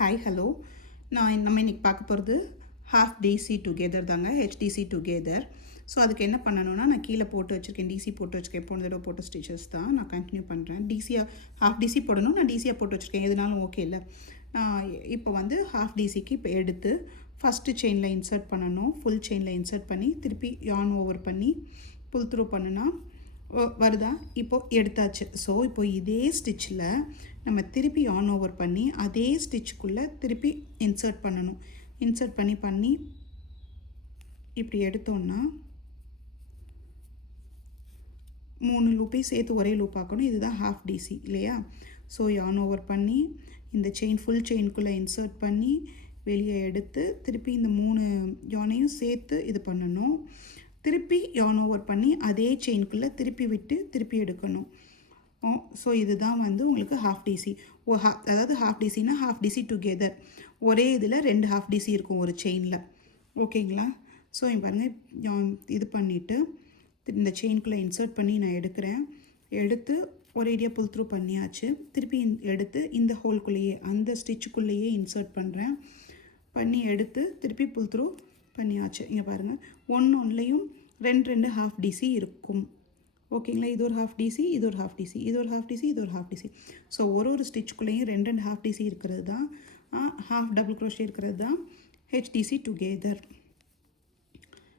Hi hello நம்ம இன்றைக்கி பார்க்க போகிறது ஹாஃப் டிசி டுகெதர் தாங்க, ஹெச்டிசி டுகெதர். ஸோ அதுக்கு என்ன பண்ணணும்னா, நான் கீழே போட்டு வச்சுருக்கேன், டிசி போட்டு வச்சுருக்கேன். போன தடவை போட்ட ஸ்டிச்சஸ் தான் நான் கண்டினியூ பண்ணுறேன். ஹாஃப் டிசி போடணும், நான் டிசியாக போட்டு வச்சுருக்கேன், எதுனாலும் ஓகே இல்லை. இப்போ வந்து ஹாஃப் டிசிக்கு இப்போ எடுத்து ஃபஸ்ட்டு செயினில் இன்சர்ட் பண்ணணும். ஃபுல் செயினில் இன்சர்ட் பண்ணி திருப்பி யான் ஓவர் பண்ணி புல் த்ரூ பண்ணுனா வருதா. இப்போது எடுத்தாச்சு. ஸோ இப்போ இதே ஸ்டிச்சில் நம்ம திருப்பி ஆன் ஓவர் பண்ணி அதே ஸ்டிச்சுக்குள்ளே திருப்பி இன்சர்ட் பண்ணணும். இன்சர்ட் பண்ணி இப்படி எடுத்தோன்னா 3 லூப்பையும் சேர்த்து ஒரே லூப் ஆக்கணும். இதுதான் ஹாஃப் டிசி இல்லையா. ஸோ ஆன் ஓவர் பண்ணி இந்த செயின் ஃபுல் செயின்குள்ளே இன்சர்ட் பண்ணி வெளியே எடுத்து திருப்பி இந்த 3 யானையும் சேர்த்து இது பண்ணணும். திருப்பி யான் ஓவர் பண்ணி அதே செயின்குள்ளே திருப்பி விட்டு திருப்பி எடுக்கணும். ஸோ இதுதான் வந்து உங்களுக்கு ஹாஃப் டிசி. அதாவது ஹாஃப் டிசினா ஹாஃப் டிசி டுகெதர். ஒரே இதில் 2 ஹாஃப் டிசி இருக்கும் ஒரு செயினில். ஓகேங்களா. ஸோ இங்கே பாருங்கள், இது பண்ணிவிட்டு இந்த செயின்குள்ளே இன்சர்ட் பண்ணி நான் எடுக்கிறேன். எடுத்து ஒரேடியாக புல் த்ரூ பண்ணியாச்சு. திருப்பி எடுத்து இந்த ஹோல்குள்ளேயே அந்த ஸ்டிச்சுக்குள்ளேயே இன்சர்ட் பண்ணுறேன். பண்ணி எடுத்து திருப்பி புல் த்ரூ பண்ணியாச்சு. இங்கே பாருங்கள், ஒன்றுலேயும் 2 ஹாஃப் டிசி இருக்கும். ஓகேங்களா. இது ஒரு ஹாஃப் டிசி, இது ஒரு ஹாஃப் டிசி, இது ஒரு ஹாஃப் டிசி, இது ஒரு ஹாஃப் டிசி. ஸோ ஒரு ஸ்டிச்சுக்குள்ளேயும் 2 ஹாஃப் டிசி இருக்கிறது தான், ஹாஃப் டபுள் க்ரோஷே இருக்கிறது தான் ஹெச்டிசி டுகெதர்.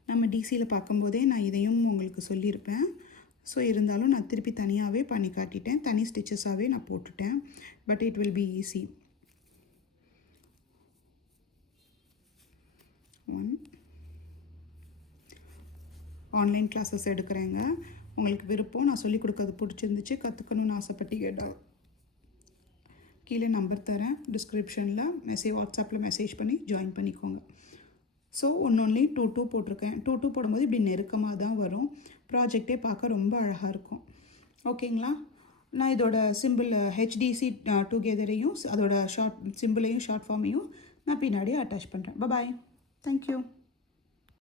நம்ம டிசியில் பார்க்கும்போதே நான் இதையும் உங்களுக்கு சொல்லியிருப்பேன். ஸோ இருந்தாலும் நான் திருப்பி தனியாகவே பண்ணி காட்டிட்டேன். தனி ஸ்டிச்சஸாகவே நான் போட்டுட்டேன். But it will be easy. 1 online classes எடுக்கிறேங்க. உங்களுக்கு விருப்பம், நான் சொல்லிக் கொடுக்கறது பிடிச்சிருந்துச்சு, கற்றுக்கணுன்னு ஆசைப்பட்டு கேட்டால் கீழே நம்பர் தரேன் டிஸ்கிரிப்ஷனில். வாட்ஸ்அப்பில் மெசேஜ் பண்ணி ஜாயின் பண்ணிக்கோங்க. ஸோ ஒன்லி 2 போட்டிருக்கேன். 2 போடும்போது இப்படி நெருக்கமாக தான் வரும். ப்ராஜெக்டே பார்க்க ரொம்ப அழகாக இருக்கும். ஓகேங்களா. நான் இதோட சிம்பிள் ஹெச்டிசி டுகெதரையும் அதோட ஷார்ட் சிம்பிளையும் ஷார்ட் ஃபார்மையும் நான் பின்னாடியே அட்டாச் பண்ணுறேன். பாய். தேங்க்யூ.